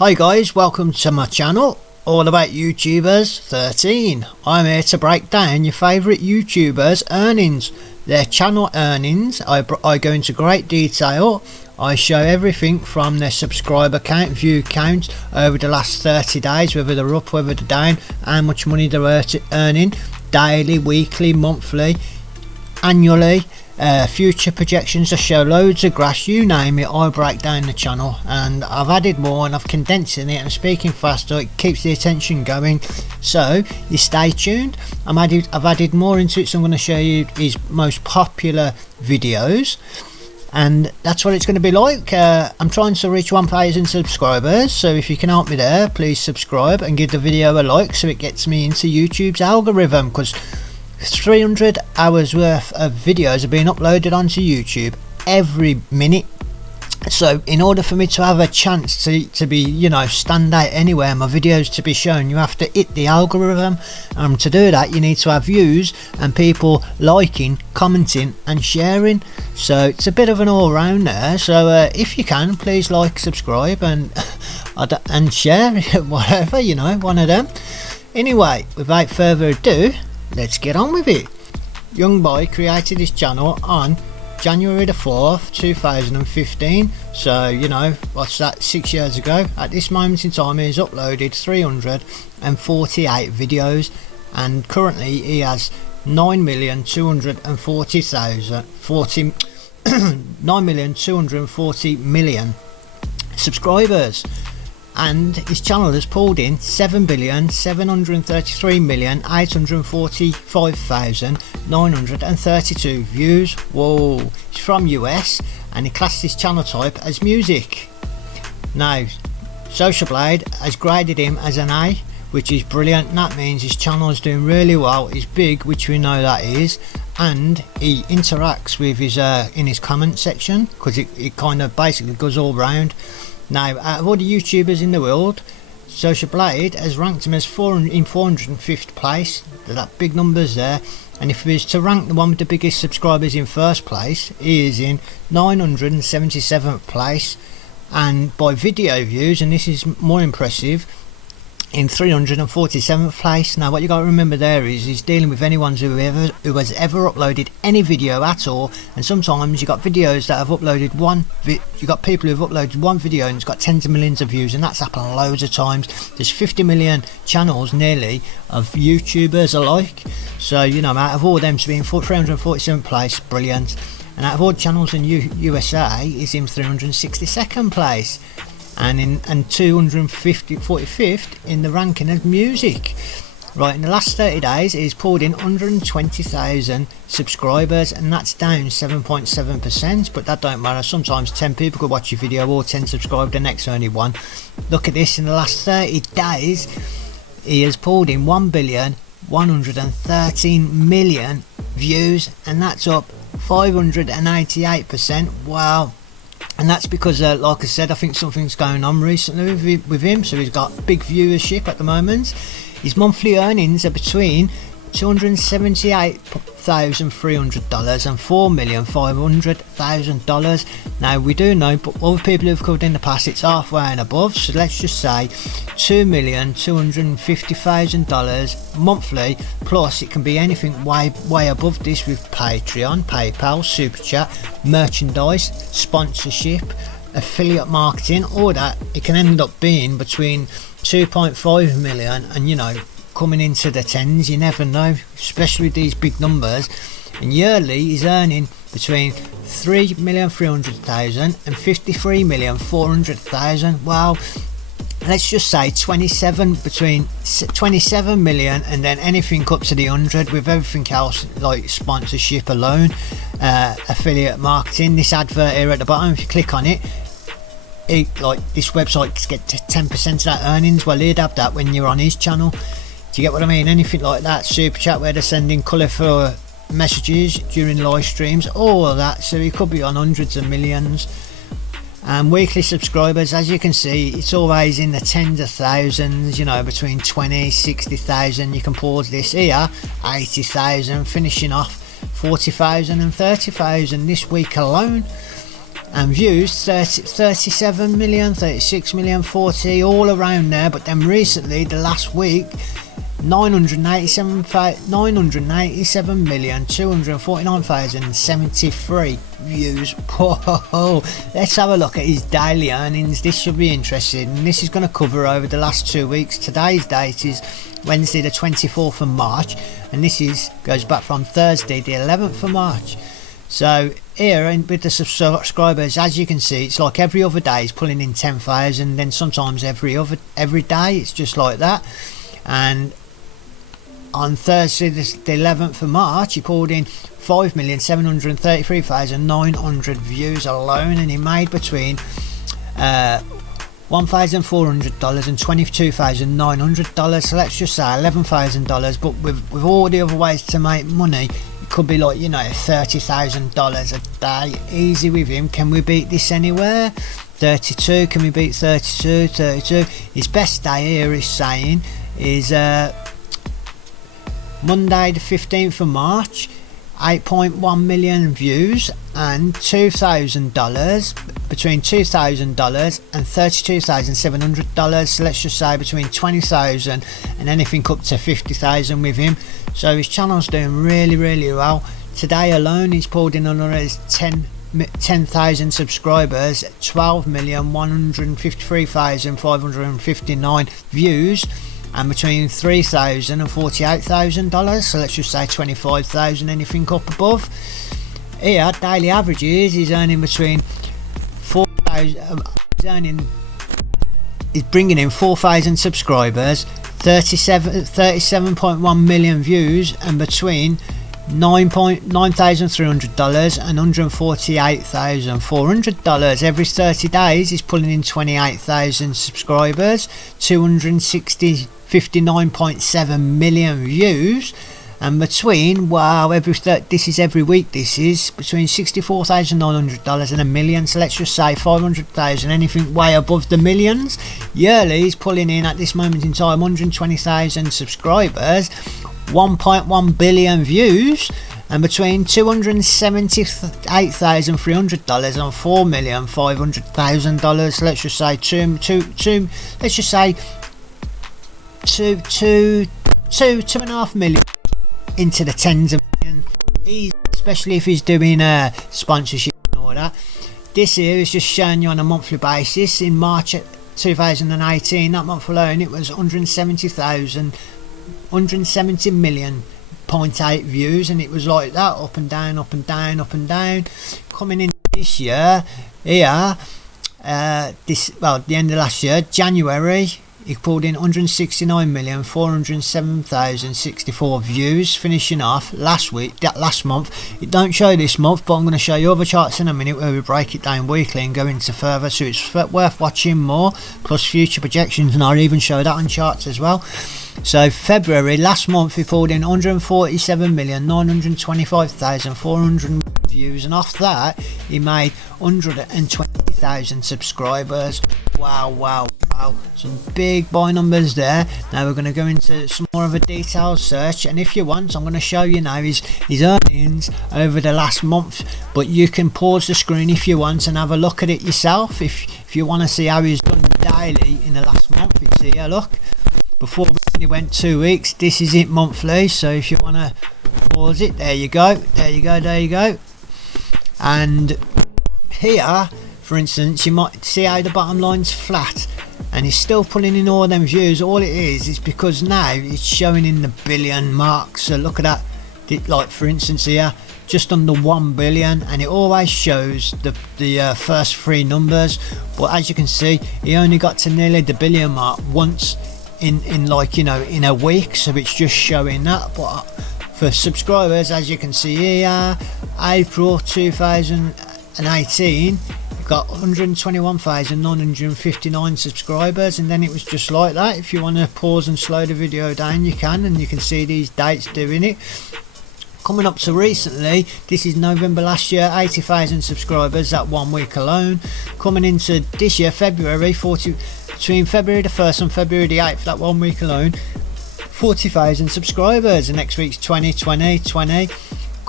Hi guys, welcome to my channel, all about YouTubers 13. I'm here to break down your favourite YouTubers' earnings, their channel earnings. I go into great detail. I show everything from their subscriber count, view count over the last 30 days, whether they're up, whether they're down, how much money they're earning, daily, weekly, monthly, annually. Future projections. I show loads of graphs, you name it. I break down the channel, and I've added more and I've condensed in it. I'm speaking faster, it keeps the attention going, so you stay tuned. I've added more into it, so I'm going to show you his most popular videos, and that's what it's going to be like. I'm trying to reach 1,000 subscribers, so if you can help me there, please subscribe and give the video a like so it gets me into YouTube's algorithm, because 300 hours worth of videos are being uploaded onto YouTube every minute. So in order for me to have a chance to be, you know, stand out anywhere, my videos to be shown, you have to hit the algorithm, and to do that you need to have views and people liking, commenting and sharing. So it's a bit of an all-round there. So if you can, please like, subscribe and share, whatever, you know, one of them. Anyway, without further ado, let's get on with it. YoungBoy created his channel on January the 4th 2015, so you know, what's that, 6 years ago. At this moment in time he has uploaded 348 videos, and currently he has 9,240,000 subscribers, and his channel has pulled in 7,733,845,932 views. Whoa, he's from US and he classed his channel type as music. Now Social Blade has graded him as an A, which is brilliant. That means his channel is doing really well. He's big, which we know that is, and he interacts with his in his comment section, because it kind of basically goes all round. Now, out of all the YouTubers in the world, Social Blade has ranked him as in 405th place. That big numbers there. And if he was to rank the one with the biggest subscribers in first place, he is in 977th place. And by video views, and this is more impressive, in 347th place. Now what you got to remember there is he's dealing with anyone who has ever uploaded any video at all, and sometimes you got videos that have uploaded you got people who've uploaded one video and it's got tens of millions of views, and that's happened loads of times. There's 50 million channels nearly of YouTubers alike, so you know, out of all them to be in 347th place, brilliant. And out of all channels in USA is in 362nd place, and 245th in the ranking of music. Right, in the last 30 days he's pulled in 120,000 subscribers, and that's down 7.7%, but that don't matter. Sometimes 10 people could watch your video or 10 subscribe, the next only one. Look at this, in the last 30 days he has pulled in 1,113,000,000 views, and that's up 588%. Wow. And that's because like I said, I think something's going on recently with him, so he's got big viewership at the moment. His monthly earnings are between $278,300 and $4,500,000. Now we do know, but other people who've covered in the past, it's halfway and above, so let's just say $2,250,000 monthly, plus it can be anything way above this with Patreon, PayPal, Super Chat, merchandise, sponsorship, affiliate marketing, all that. It can end up being between 2.5 million and, you know, coming into the tens. You never know, especially with these big numbers. And yearly he's earning between 3,300,000 and 53,400,000. Wow, let's just say between 27 million, and then anything up to the 100 with everything else, like sponsorship alone, affiliate marketing. This advert here at the bottom, if you click on it, like this website gets 10% of that earnings. Well, he'd have that when you're on his channel. Do you get what I mean? Anything like that, Super Chat where they're sending colourful messages during live streams, all of that. So he could be on hundreds of millions. And weekly subscribers, as you can see, it's always in the tens of thousands, you know, between 20-60,000. You can pause this here, 80,000, finishing off 40,000 and 30,000 this week alone. and views 37 million, 36 million, 40, all around there. But then recently, the last week, 987,249,073 views. Whoa, let's have a look at his daily earnings. This should be interesting, and this is going to cover over the last 2 weeks. Today's date is Wednesday the 24th of March, and this goes back from Thursday the 11th of March. So here, and with the subscribers, as you can see, it's like every other day he's pulling in 10,000, then sometimes every day it's just like that. And on Thursday the 11th of March, he pulled in 5,733,900 views alone, and he made between $1,400 and $22,900. So let's just say $11,000. But with all the other ways to make money, it could be like, you know, $30,000 a day easy with him. Can we beat this anywhere? 32, can we beat 32? 32. His best day here, is saying, is Monday the 15th of March, 8.1 million views and $2,000, between $2,000 and $32,700. So let's just say between 20,000 and anything up to 50,000 with him. So his channel's doing really well. Today alone he's pulled in another 10,000 subscribers, 12,153,559 views, and between $3,000 and $48,000. So let's just say 25,000, anything up above. Here, daily averages, he's earning between 4,000. He's bringing in 4,000 subscribers, 37.1 million views, and between $9,300 and $148,400. Every 30 days he's pulling in 28,000 subscribers, 59.7 million views, and between, this is every week, this is between $64,900 and $1 million. So let's just say 500,000, anything way above the millions. Yearly he's pulling in at this moment in time 120,000 subscribers, 1.1 billion views, and between $278,300 and $4,500,000. So let's just say $2.5 million into the tens of millions, especially if he's doing sponsorship and all that. This here is just showing you on a monthly basis. In March 2018, that month alone, it was 170 million 0.8 views, and it was like that, up and down. Coming in this year, here, the end of last year, January, he pulled in 169,407,064 views, finishing off last month. It don't show this month, but I'm going to show you other charts in a minute where we break it down weekly and go into further, so it's worth watching more, plus future projections, and I'll even show that on charts as well. So February, last month, he pulled in 147,925,400 views, and off that he made 120,000 subscribers. Wow, some big boy numbers there. Now we're going to go into some more of a detailed search, and if you want, I'm going to show you now his earnings over the last month, but you can pause the screen if you want and have a look at it yourself if you want to see how he's done daily in the last month. It's here, look. Before we only went 2 weeks, this is it monthly, so if you want to pause it, there you go. And here, for instance, you might see how the bottom line's flat, and he's still pulling in all them views. All it is because now it's showing in the billion mark. So look at that, like for instance here, just under 1 billion, and it always shows the first three numbers, but as you can see, he only got to nearly the billion mark once in like, you know, in a week, so it's just showing that. But for subscribers, as you can see here, April 2018, got 121,959 subscribers, and then it was just like that. If you want to pause and slow the video down, you can, and you can see these dates doing it. Coming up to recently, this is November last year, 80,000 subscribers that 1 week alone. Coming into this year, February, between February the 1st and February the 8th, that 1 week alone, 40,000 subscribers. And next week's 20.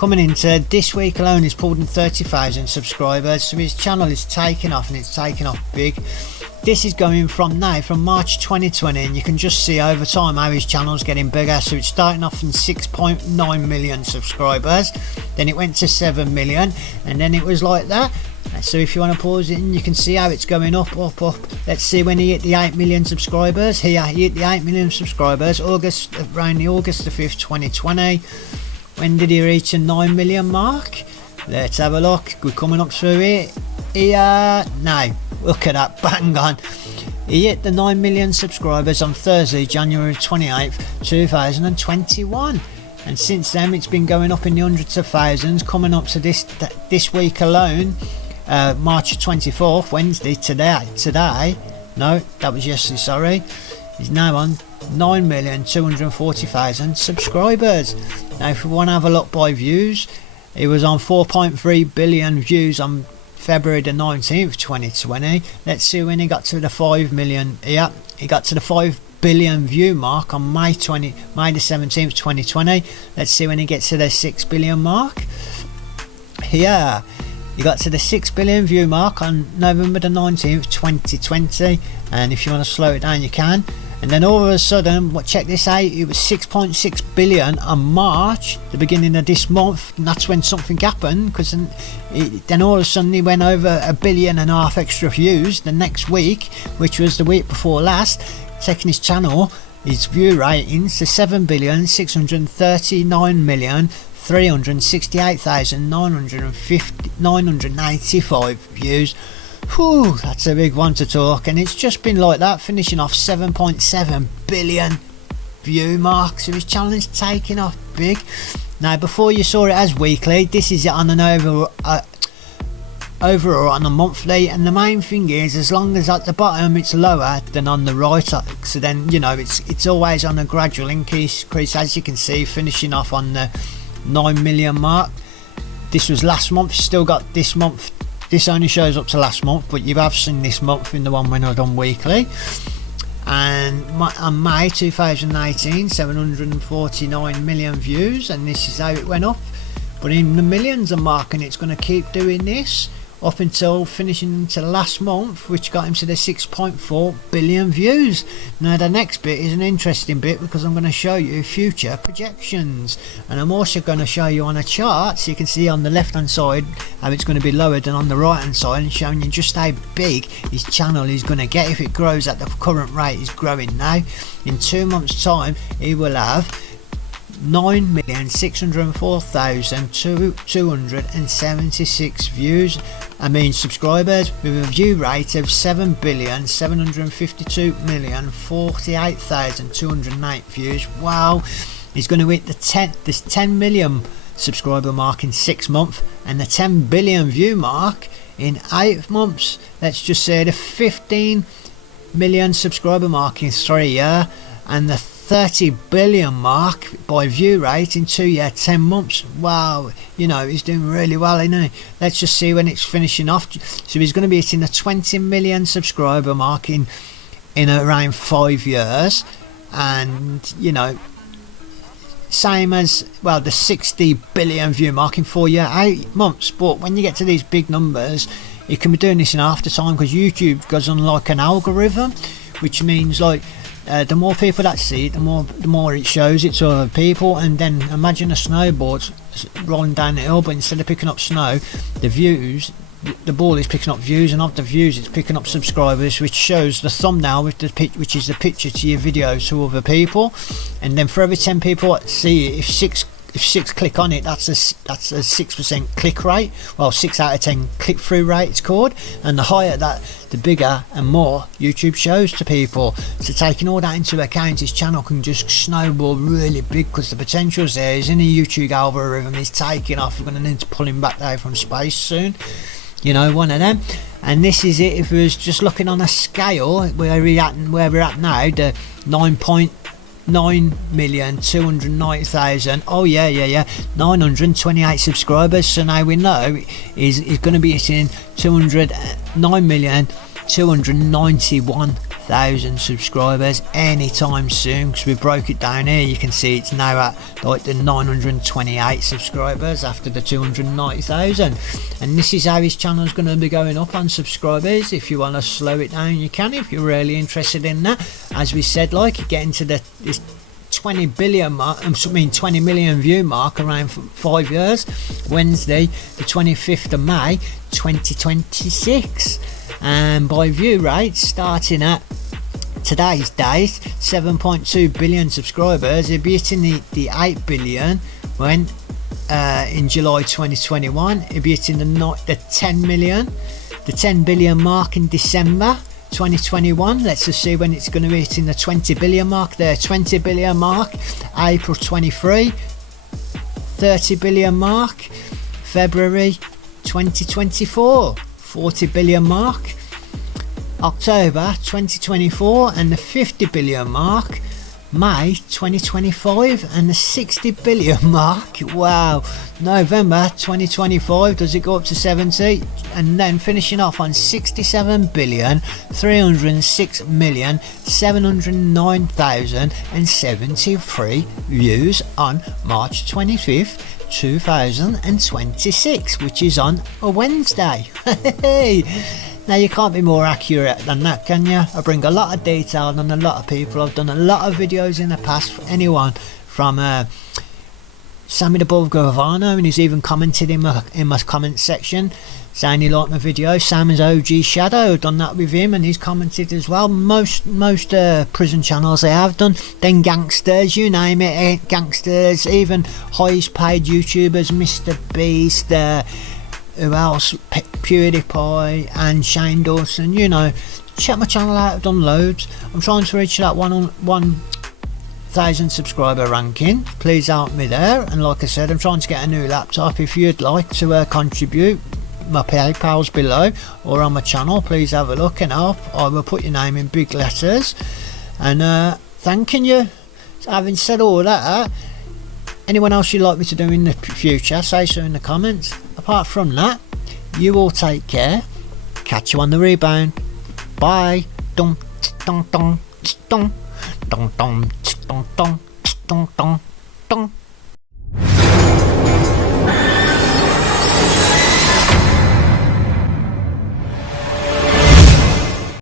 coming into this week alone, he's pulled in 30,000 subscribers, so his channel is taking off, and it's taking off big. This is going from March 2020, and you can just see over time how his channel's getting bigger. So it's starting off from 6.9 million subscribers, then it went to 7 million, and then it was like that. So if you want to pause it, and you can see how it's going up. Let's see when he hit the 8 million subscribers. Here he hit the 8 million subscribers around the August the 5th 2020. When did he reach a 9 million mark? Let's have a look. We're coming up through it here now. Look at that, bang on. He hit the 9 million subscribers on Thursday, January 28th 2021, and since then it's been going up in the hundreds of thousands, coming up to this week alone, March 24th, Wednesday, today, no, that was yesterday, sorry. He's now on 9,240,000 subscribers. Now if we want to have a look by views, he was on 4.3 billion views on February the 19th 2020. Let's see when he got to the 5 million. Yeah, he got to the 5 billion view mark on May the 17th 2020. Let's see when he gets to the 6 billion mark. Yeah, he got to the 6 billion view mark on November the 19th 2020, and if you want to slow it down you can. And then all of a sudden, check this out, it was 6.6 billion on March, the beginning of this month, and that's when something happened, because then all of a sudden he went over 1.5 billion extra views the next week, which was the week before last, taking his channel, his view ratings to 7,639,368,985 views. Whew, that's a big one to talk, and it's just been like that, finishing off 7.7 billion view mark, so his channel is taking off big. Now before you saw it as weekly, this is it on an overall on a monthly, and the main thing is, as long as at the bottom it's lower than on the right, so then you know it's always on a gradual increase, as you can see, finishing off on the 9 million mark. This was last month, still got this month. This only shows up to last month, but you have seen this month in the one when I've done weekly. And on May 2018, 749 million views, and this is how it went up, but in the millions of mark, and it's going to keep doing this up until finishing to last month, which got him to the 6.4 billion views. Now the next bit is an interesting bit, because I'm going to show you future projections, and I'm also going to show you on a chart, so you can see on the left hand side how it's going to be lower than on the right hand side, and showing you just how big his channel is going to get if it grows at the current rate it's growing now. In 2 months time he will have 9,604,276 views, subscribers, with a view rate of 7,752,048,208 views. Wow, he's going to hit this 10 million subscriber mark in 6 months, and the 10 billion view mark in 8 months. Let's just say the 15 million subscriber mark in 3 years, and the 30 billion mark by view rate in 2 years, 10 months. Wow, you know, he's doing really well, isn't he? Let's just see when it's finishing off. So he's going to be hitting the 20 million subscriber mark in around 5 years, and you know, same as, well, the 60 billion view mark in 4 years, 8 months. But when you get to these big numbers, you can be doing this in half the time, because YouTube goes on like an algorithm, which means like the more people that see it, the more it shows it to other people. And then imagine a snowboard rolling down the hill, but instead of picking up snow, the ball is picking up views, and of the views it's picking up subscribers, which shows the thumbnail with which is the picture to your video to other people. And then for every 10 people that see it, if six click on it, that's a 6% click rate. Well, 6 out of 10 click through rate it's called, and the higher that, the bigger and more YouTube shows to people. So taking all that into account, his channel can just snowball really big, because the potential's there. He's in a YouTube algorithm, he's taking off. We're going to need to pull him back down from space soon, you know, one of them. And this is it. If we was just looking on a scale where we're at now, the 9,290,000, oh yeah, 928 subscribers. So now we know he's going to be hitting 9,291,000 1,000 subscribers anytime soon, because we broke it down here. You can see it's now at like the 928 subscribers after the 290,000, and this is how his channel is going to be going up on subscribers. If you want to slow it down, you can, if you're really interested in that. As we said, like, getting to this 20 billion mark, 20 million view mark around 5 years, Wednesday the 25th of May 2026, and by view rates starting at today's date, 7.2 billion subscribers. He'll be hitting the 8 billion when in July 2021. He'll be hitting the 10 billion mark in December 2021. Let's just see when it's going to be hitting the 20 billion mark there. 20 billion mark April 23, 30 billion mark February 2024, 40 billion mark October 2024, and the 50 billion mark May 2025, and the 60 billion mark, wow, November 2025. Does it go up to 70? And then finishing off on 67,306,709,073 views on March 25th 2026, which is on a Wednesday. Now, you can't be more accurate than that, can you? I bring a lot of detail on a lot of people. I've done a lot of videos in the past for anyone from Sammy the Bull Gravano, and he's even commented in my comment section saying he liked my video. Sam's OG Shadow, I've done that with him, and he's commented as well. Most prison channels I have done. Then gangsters, you name it, gangsters, even highest paid YouTubers, Mr Beast, who else, PewDiePie and Shane Dawson. You know, check my channel out, I've done loads. I'm trying to reach that 1,000 subscriber ranking. Please help me there. And like I said, I'm trying to get a new laptop. If you'd like to contribute, my PayPal's below or on my channel. Please have a look, and I will put your name in big letters. And thanking you. Having said all that, anyone else you'd like me to do in the future, say so in the comments. Apart from that, you all take care. Catch you on the rebound. Bye. Dum dum dum dum dum dum dum dum dum dum.